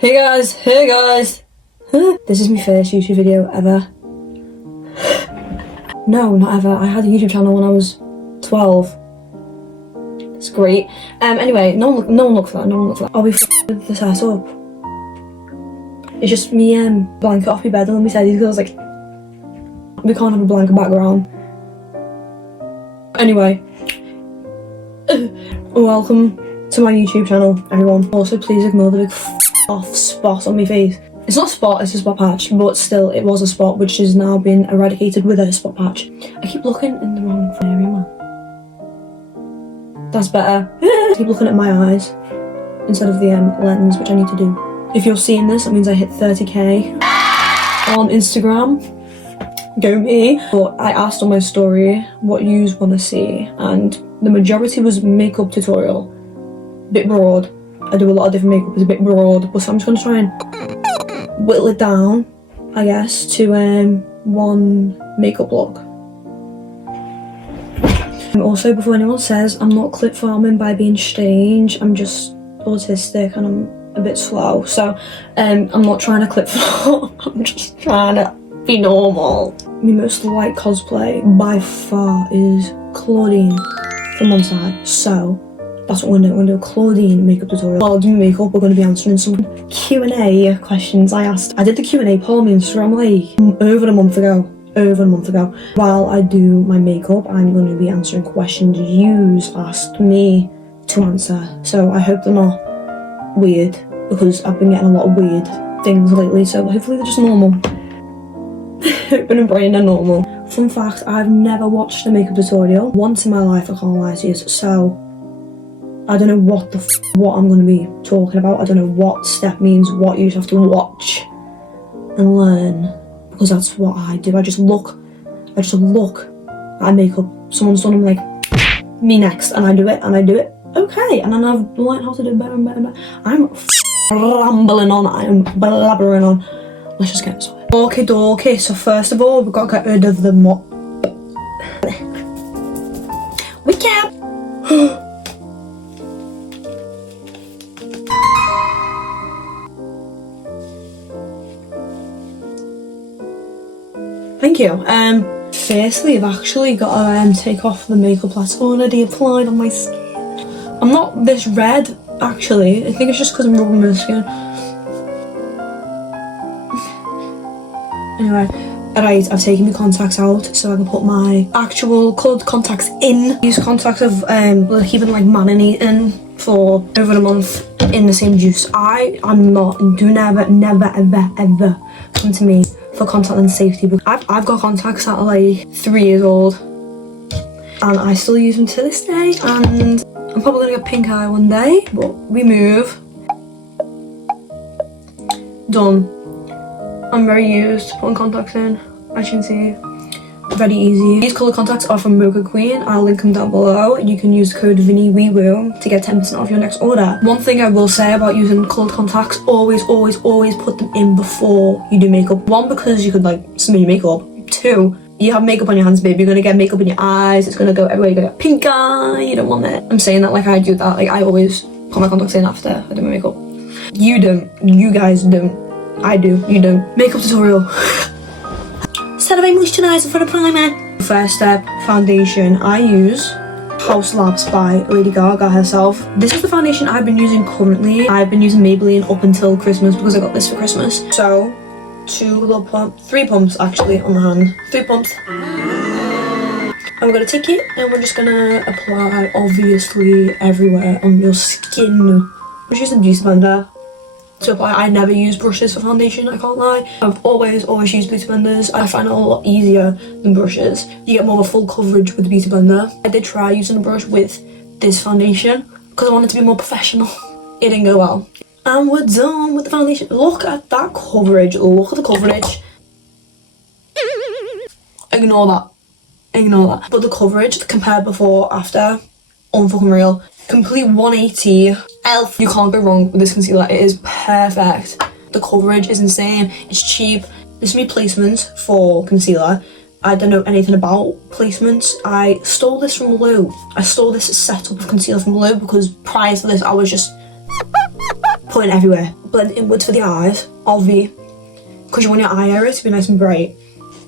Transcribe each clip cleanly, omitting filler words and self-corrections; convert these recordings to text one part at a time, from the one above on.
Hey guys! This is my first YouTube video ever. No, not ever. I had a YouTube channel when I was 12. It's great. Anyway, no one look for that. I'll be with the setup. It's just me blanket off my bed and let me say these girls like we can't have a blanket background. Anyway, welcome to my YouTube channel, everyone. Also, please ignore the big off spot on my face. It's not a spot, it's a spot patch, but still, it was a spot which has now been eradicated with a spot patch. I keep looking in the wrong area, man. That's better. I keep looking at my eyes instead of the lens, which I need to do. If you're seeing this, that means I hit 30k on Instagram. Go me. But I asked on my story what yous want to see, and the majority was makeup tutorial. Bit broad. I do a lot of different makeup, it's a bit broad, but so I'm just gonna try and whittle it down, I guess, to one makeup look. And also, before anyone says, I'm not clip farming by being strange, I'm just autistic and I'm a bit slow, so I'm not trying to clip farm, I'm just trying to be normal. My most liked cosplay by far is Clawdeen from one side, so that's what we're going to do. We're going to do a Clawdeen makeup tutorial. While doing makeup, we're going to be answering some Q&A questions I asked. I did the Q&A poll on my Instagram like over a month ago. While I do my makeup, I'm going to be answering questions yous asked me to answer. So I hope they're not weird, because I've been getting a lot of weird things lately, so hopefully they're just normal. Hoping and praying they're normal. Fun fact, I've never watched a makeup tutorial once in my life, I can't lie to you, so I don't know what I'm going to be talking about. I don't know what step means, what you just have to watch and learn, because that's what I do. I just look at makeup. Someone's done, I'm like, me next, and I do it, okay, and then I've learned how to do it better and better and better. I'm rambling on, I'm blabbering on. Let's just get started. Okay, so first of all, we've got to get rid of the we can't. Thank you. Firstly, I've actually got to take off the makeup that's already applied on my skin. I'm not this red, actually. I think it's just because I'm rubbing my skin. Anyway, alright, I've taken my contacts out so I can put my actual coloured contacts in. These contacts have been like marinating for over a month in the same juice. Never ever come to me for contact lens safety, because I've got contacts that are like 3 years old and I still use them to this day, and I'm probably gonna get pink eye one day, but we move. Done. I'm very used to putting contacts in, as you can see. Very easy. These colour contacts are from MocoQueen. I'll link them down below. You can use the code VinnyWeeWoo to get 10% off your next order. One thing I will say about using coloured contacts, always put them in before you do makeup. One, because you could like smear your makeup. Two, you have makeup on your hands, babe. You're gonna get makeup in your eyes. It's gonna go everywhere. You're gonna get pink eye. You don't want it. I'm saying that like I do that. Like I always put my contacts in after I do my makeup. You don't. You guys don't. I do. You don't. Makeup tutorial. Set away moisturiser for the primer. First step, foundation. I use House Labs by Lady Gaga herself. This is the foundation I've been using currently. I've been using Maybelline up until Christmas because I got this for Christmas. So, 3 pumps actually on the hand. 3 pumps. And we're gonna take it and we're just gonna apply obviously everywhere on your skin. I'm just using beauty blender to apply. I never use brushes for foundation, I can't lie. I've always used beauty blenders. I find it a lot easier than brushes. You get more of a full coverage with the beauty blender. I did try using a brush with this foundation because I wanted to be more professional. It didn't go well. And we're done with the foundation. Look at that coverage. Look at the coverage. Ignore that. But the coverage compared before, after, unfucking real. Complete 180. Elf. You can't go wrong with this concealer. It is perfect. The coverage is insane. It's cheap. This is my placements for concealer. I don't know anything about placements. I stole this from Lou. I stole this setup of concealer from Lou because prior to this I was just putting everywhere. Blend inwards for the eyes, obvi, because you want your eye area to be nice and bright.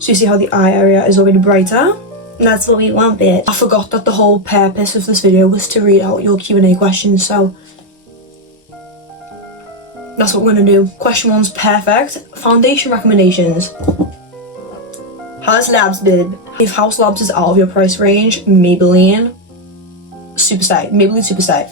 So you see how the eye area is already brighter? That's what we want, bitch. I forgot that the whole purpose of this video was to read out your Q&A questions, so that's what we're gonna do. Question 1's perfect. Foundation recommendations. House Labs, babe. If House Labs is out of your price range, Maybelline Superstay. Maybelline Superstay.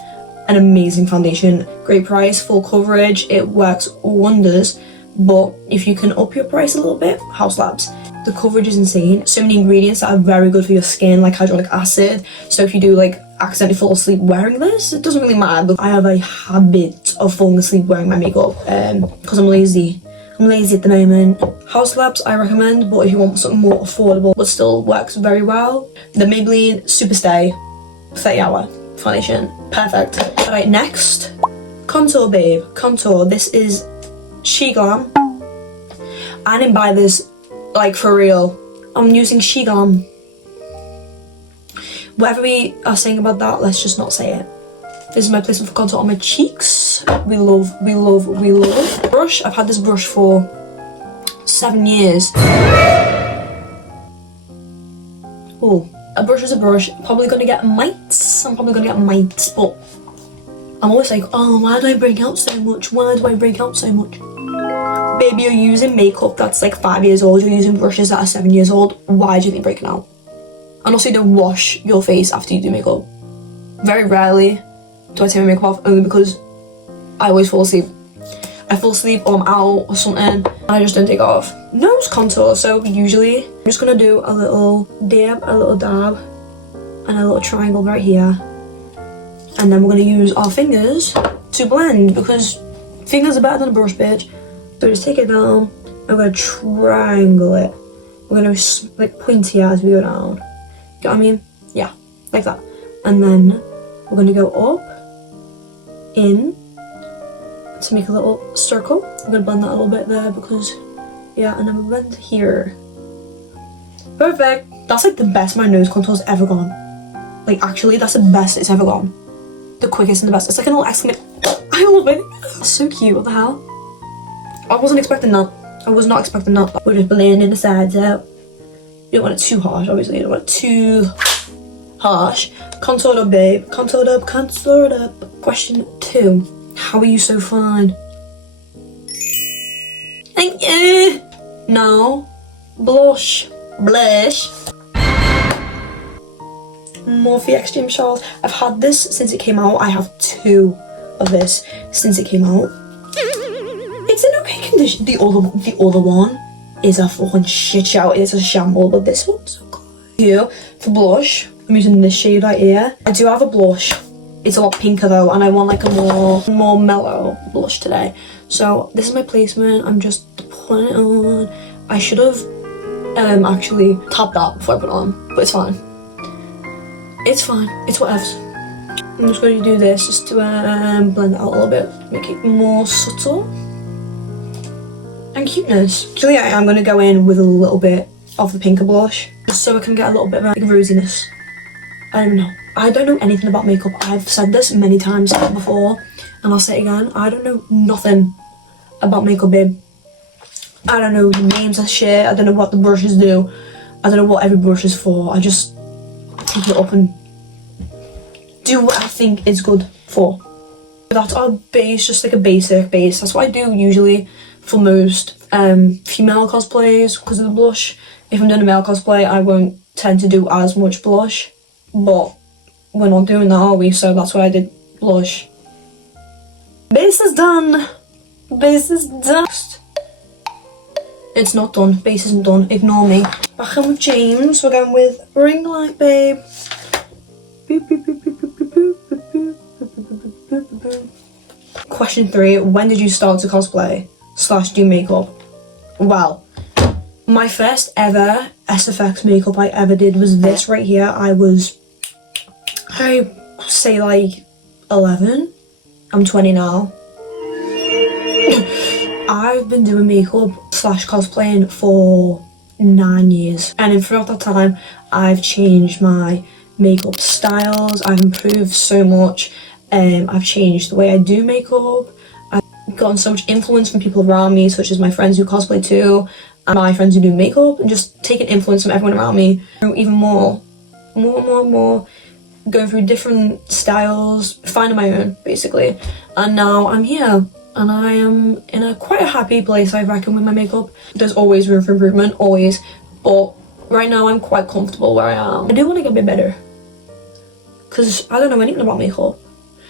An amazing foundation. Great price, full coverage. It works wonders. But if you can up your price a little bit, House Labs. The coverage is insane. So many ingredients that are very good for your skin, like hyaluronic acid. So if you do like accidentally fall asleep wearing this, it doesn't really matter. But I have a habit of falling asleep wearing my makeup because I'm lazy. I'm lazy at the moment. House Labs I recommend, but if you want something more affordable but still works very well, the Maybelline Superstay 30 hour foundation. Perfect. Alright, next. Contour, babe. Contour. This is She Glam. I didn't buy this, like, for real. I'm using She Glam. Whatever we are saying about that, let's just not say it. This is my placement for contour on my cheeks. We love, we love, we love. Brush, I've had this brush for 7 years. Oh, a brush is a brush. Probably gonna get mites. I'm probably gonna get mites, but I'm always like, oh, why do I break out so much? Why do I break out so much? Baby, you're using makeup that's like 5 years old. You're using brushes that are 7 years old. Why do you think you're breaking out? And also, you don't wash your face after you do makeup. Very rarely do I take my makeup off, only because I always fall asleep. I fall asleep or I'm out or something and I just don't take it off. Nose contour, so usually I'm just gonna do a little dab, a little dab, and a little triangle right here. And then we're gonna use our fingers to blend because fingers are better than a brush, bitch. So just take it down, I'm gonna triangle it. We're gonna like pointy as we go down. Get what I mean? Yeah, like that. And then we're gonna go up, in, to make a little circle. I'm gonna blend that a little bit there because, yeah, and then we'll blend here. Perfect. That's like the best my nose contour's ever gone. Like, actually, that's the best it's ever gone. The quickest and the best. It's like an little exclamation. I love it. That's so cute. What the hell? I wasn't expecting that. I was not expecting that. We're just blending the sides out. You don't want it too harsh, obviously. You don't want it too harsh. Contoured up, babe. Contoured up, contoured up. Question 2. How are you so fine? Thank you. Now, blush. Blush. Morphe Extreme Charles. I've had this since it came out. I have 2 of this since it came out. It's in okay condition. The other one is a fucking shit show. It's a shamble, but this one's so good. Here for blush, I'm using this shade right here. I do have a blush. It's a lot pinker though, and I want like a more mellow blush today. So this is my placement. I'm just putting it on. I should have actually tapped that before I put it on, but it's fine. It's fine. It's whatevs. I'm just going to do this just to blend it out a little bit, make it more subtle and cuteness. Actually, I am going to go in with a little bit of the pinker blush just so I can get a little bit of like rosiness. I don't know. I don't know anything about makeup. I've said this many times before and I'll say it again. I don't know nothing about makeup, babe. I don't know the names of shit. I don't know what the brushes do. I don't know what every brush is for. I just pick it up and do what I think is good for. That's our base, just like a basic base. That's what I do usually for most female cosplays because of the blush. If I'm doing a male cosplay, I won't tend to do as much blush, but we're not doing that, are we? So that's why I did blush. Base is done. Base is done. It's not done. Base isn't done. Ignore me. Back in with James. We're going with ring light, babe. Question 3. When did you start to cosplay / do makeup? Well, my first ever SFX makeup I ever did was this right here. I say like 11. I'm 20 now. I've been doing makeup / cosplaying for 9 years, and throughout that time I've changed my makeup styles. I've improved so much. I've changed the way I do makeup. gotten so much influence from people around me, such as my friends who cosplay too, and my friends who do makeup, and just taking influence from everyone around me. Even more, going through different styles, finding my own, basically. And now I'm here, and I am in quite a happy place, I reckon, with my makeup. There's always room for improvement, always, but right now I'm quite comfortable where I am. I do want to get a bit better, because I don't know anything about makeup.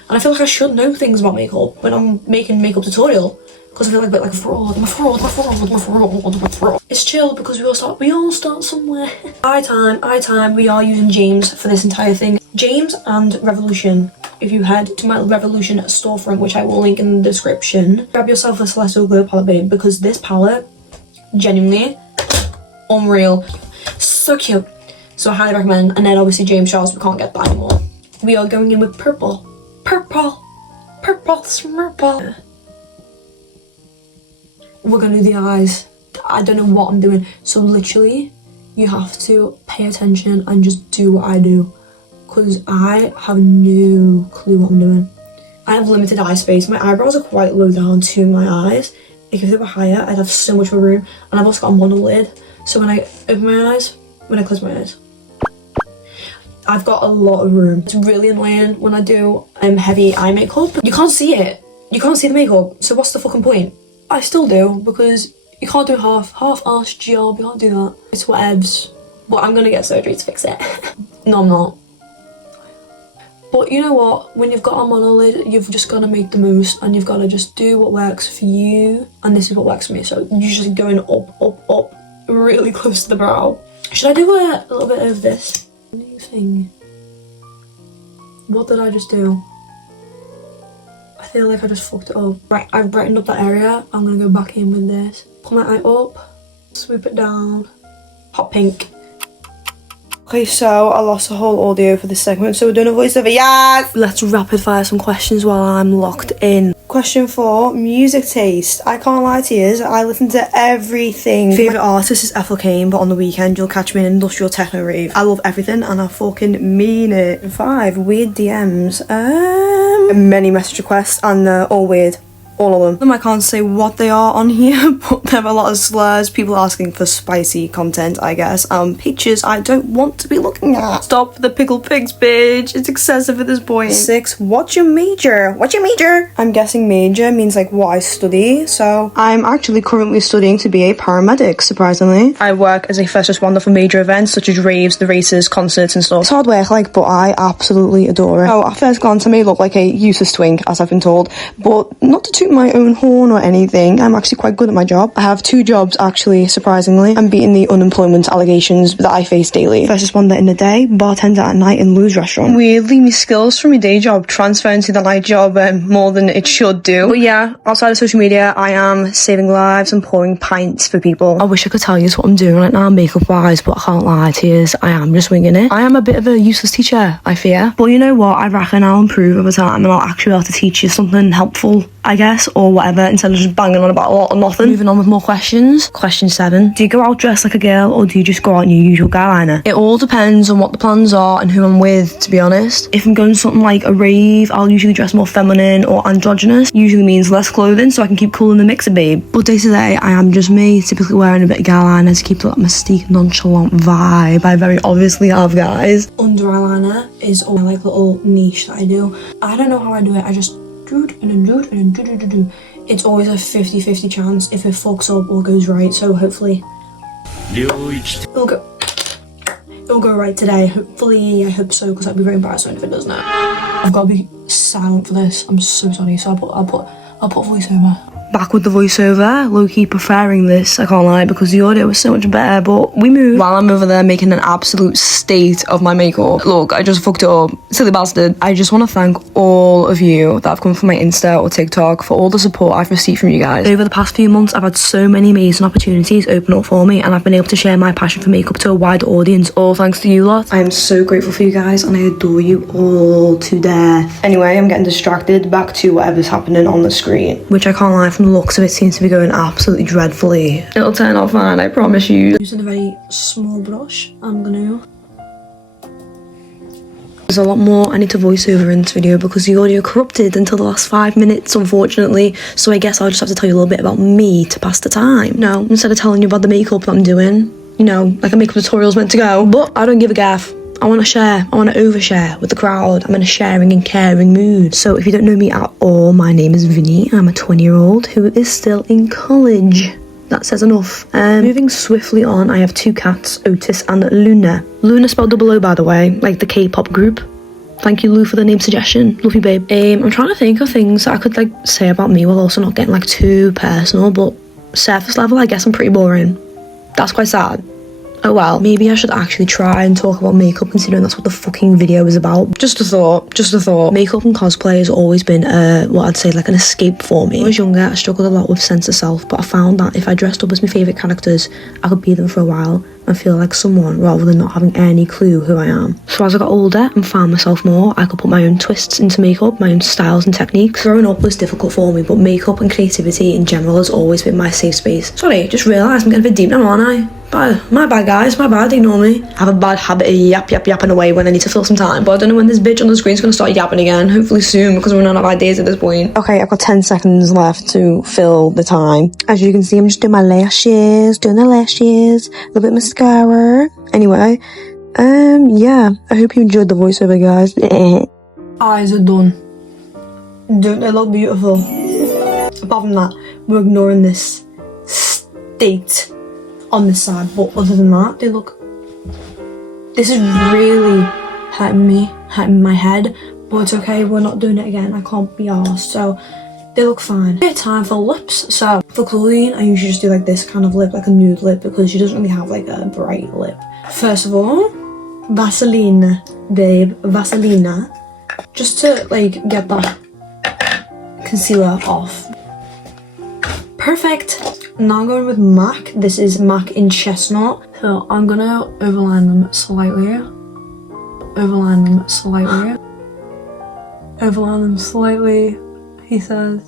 And I feel like I should know things about makeup when I'm making makeup tutorial, because I feel like a bit like a fraud. I'm a fraud. It's chill, because we all start somewhere. Eye time, we are using James for this entire thing. James and Revolution. If you head to my Revolution storefront, which I will link in the description, grab yourself a Celestial Glow palette, babe, because this palette, genuinely, unreal. So cute. So I highly recommend. And then obviously James Charles, we can't get that anymore. We are going in with purple. Smurple. We're gonna do the eyes. I don't know what I'm doing. So literally, you have to pay attention and just do what I do, because I have no clue what I'm doing. I have limited eye space. My eyebrows are quite low down to my eyes. Like if they were higher, I'd have so much more room. And I've also got a monolid. So when I open my eyes, when I close my eyes, I've got a lot of room. It's really annoying when I do heavy eye makeup. You can't see it. You can't see the makeup. So what's the fucking point? I still do, because you can't do half-assed job. You can't do that. It's whatevs. But I'm gonna get surgery to fix it. No, I'm not. But you know what? When you've got a monolid, you've just gotta make the most, and you've gotta just do what works for you. And this is what works for me. So you're just going up, really close to the brow. Should I do a little bit of this? New thing. What did I just do? I feel like I just fucked it up. Right, I've brightened up that area. I'm gonna go back in with this. Pull my eye up, swoop it down. Hot pink. Okay, so I lost the whole audio for this segment, so we're doing a voiceover. Yes! Let's rapid fire some questions while I'm locked in. Question 4, music taste. I can't lie to you, I listen to everything. Favourite artist is Ethel Cain, but on the weekend you'll catch me in industrial techno rave. I love everything and I fucking mean it. 5, weird DMs. Many message requests, and they're all weird. All of them. I can't say what they are on here, but there are a lot of slurs, people asking for spicy content, I guess, pictures I don't want to be looking at. Stop the pickle pics, bitch. It's excessive at this point. 6, what's your major? What's your major? I'm guessing major means like what I study, so I'm actually currently studying to be a paramedic, surprisingly. I work as a first responder for major events such as raves, the races, concerts and stuff. It's hard work, like, but I absolutely adore it. Oh, at first glance I may look like a useless twink, as I've been told, but not to toot my own horn or anything, I'm actually quite good at my job. I have 2 jobs actually, surprisingly. I'm beating the unemployment allegations that I face daily. First responder in the day, bartender at night in Lou's restaurant. Weirdly, my skills from my day job transfer into the night job more than it should do. But yeah, outside of social media, I am saving lives and pouring pints for people. I wish I could tell you what I'm doing right now makeup wise, but I can't lie to you, I am just winging it. I am a bit of a useless teacher, I fear. But you know what, I reckon I'll improve over time and I'll actually be able to teach you something helpful, I guess, or whatever, instead of just banging on about a lot of nothing. Moving on with more questions. Question 7. Do you go out dressed like a girl, or do you just go out in your usual eyeliner? It all depends on what the plans are and who I'm with, to be honest. If I'm going to something like a rave, I'll usually dress more feminine or androgynous. Usually means less clothing, so I can keep cool in the mixer, babe. But day to day, I am just me, typically wearing a bit of eyeliner to keep that mystique, nonchalant vibe I very obviously have, guys. Under eyeliner is all my like little niche that I do. I don't know how I do it, I just do it and then do it and then do. It's always a 50-50 chance if it fucks up or goes right, so hopefully it'll go right today. Hopefully, I hope so, because I'd be very embarrassing if it does now. I've got to be silent for this. I'm so sorry. So I'll put voiceover. Back with the voiceover, low-key preferring this, I can't lie, because the audio was so much better, but we moved. While I'm over there making an absolute state of my makeup. Look, I just fucked it up. Silly bastard. I just want to thank all of you that have come from my Insta or TikTok for all the support I've received from you guys. Over the past few months, I've had so many amazing opportunities open up for me, and I've been able to share my passion for makeup to a wider audience, all thanks to you lot. I am so grateful for you guys, and I adore you all to death. Anyway, I'm getting distracted. Back to whatever's happening on the screen, which I can't lie, from the looks of it, seems to be going absolutely dreadfully. It'll turn out fine, I promise you. Using a very small brush, I'm gonna There's a lot more I need to voice over in this video because the audio corrupted until the last 5 minutes, unfortunately. So I guess I'll just have to tell you a little bit about me to pass the time. No, instead of telling you about the makeup that I'm doing, you know, like a makeup tutorial's meant to go. But I don't give a gaff. I want to share. I want to overshare with the crowd. I'm in a sharing and caring mood. So if you don't know me at all, my name is Vinny. I'm a 20-year-old who is still in college. That says enough. Moving swiftly on, I have 2 cats, Otis and Luna. Luna spelled double O, by the way, like the K-pop group. Thank you, Lou, for the name suggestion. Love you, babe. I'm trying to think of things that I could like say about me while also not getting like too personal, but surface level, I guess I'm pretty boring. That's quite sad. Oh well, maybe I should actually try and talk about makeup considering that's what the fucking video is about. Just a thought. Makeup and cosplay has always been what I'd say like an escape for me. When I was younger, I struggled a lot with sense of self, but I found that if I dressed up as my favourite characters, I could be them for a while and feel like someone rather than not having any clue who I am. So as I got older and found myself more, I could put my own twists into makeup, my own styles and techniques. Growing up was difficult for me, but makeup and creativity in general has always been my safe space. Sorry, just realised I'm getting a bit deep now, aren't I? My bad, guys, my bad, ignore me. I have a bad habit of yapping away when I need to fill some time, but I don't know when this bitch on the screen's gonna start yapping again. Hopefully soon, because we're running out of ideas at this point. Okay, I've got 10 seconds left to fill the time. As you can see, I'm just doing my lashes, a little bit of mascara. Anyway, yeah, I hope you enjoyed the voiceover, guys. Eyes are done. Don't they look beautiful? Apart from that, we're ignoring this state on this side, but other than that, they look, this is really hurting my head, but it's okay, we're not doing it again. I can't be arsed, so they look fine. Okay, time for lips. So for Clawdeen, I usually just do like this kind of lip, like a nude lip, because she doesn't really have like a bright lip. First of all, Vaseline, babe, Vaseline, just to like get that concealer off. Perfect. Now I'm going with MAC. This is MAC in Chestnut. So I'm gonna overline them slightly. He says.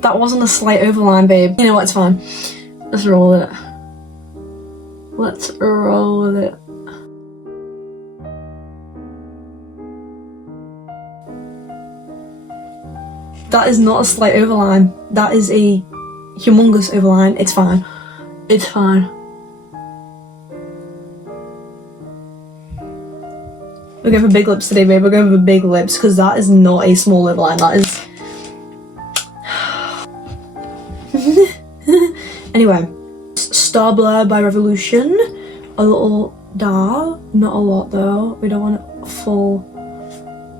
That wasn't a slight overline, babe. You know what, it's fine. Let's roll with it. That is not a slight overline. That is a humongous overline. It's fine. We're going for big lips today, babe. We're going for big lips because that is not a small overline. That is... Anyway. Star Blur by Revolution. A little dab. Not a lot though. We don't want a full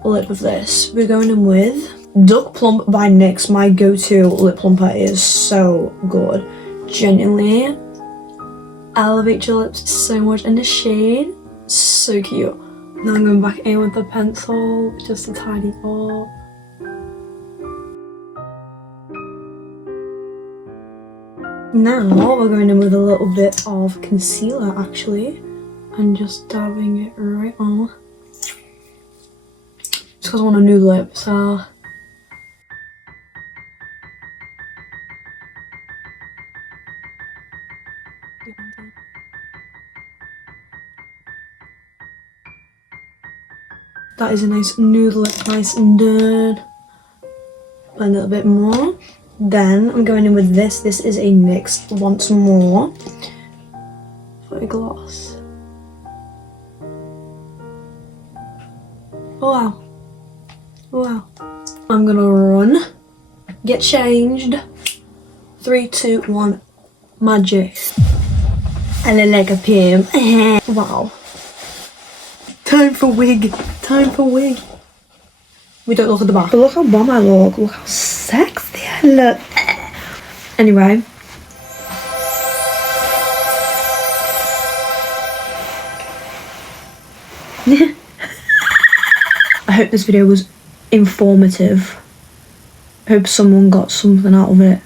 lip of this. We're going in with Duck Plump by NYX. My go-to lip plumper is so good. Genuinely elevate your lips so much, and the shade, so cute. Now I'm going back in with the pencil just to tidy up. Now we're going in with a little bit of concealer actually, and just dabbing it right on. Just because I want a new lip, so. That is a nice nude lip, nice and done. A little bit more. Then I'm going in with this. This is a NYX Once More for a gloss. Oh wow. I'm gonna run, get changed. 3, 2, 1, magic. I look like a pimp. Wow. Time for wig. We don't look at the back. But look how bomb I look. Look how sexy I look. Anyway. I hope this video was informative. I hope someone got something out of it,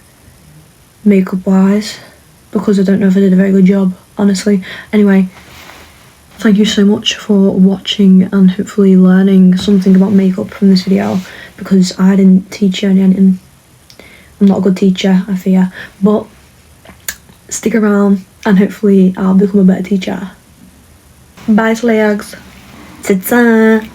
makeup wise, because I don't know if I did a very good job, honestly. Anyway. Thank you so much for watching and hopefully learning something about makeup from this video, because I didn't teach you anything. I'm not a good teacher, I fear, but stick around and hopefully I'll become a better teacher. Bye, Slags. Ta-ta.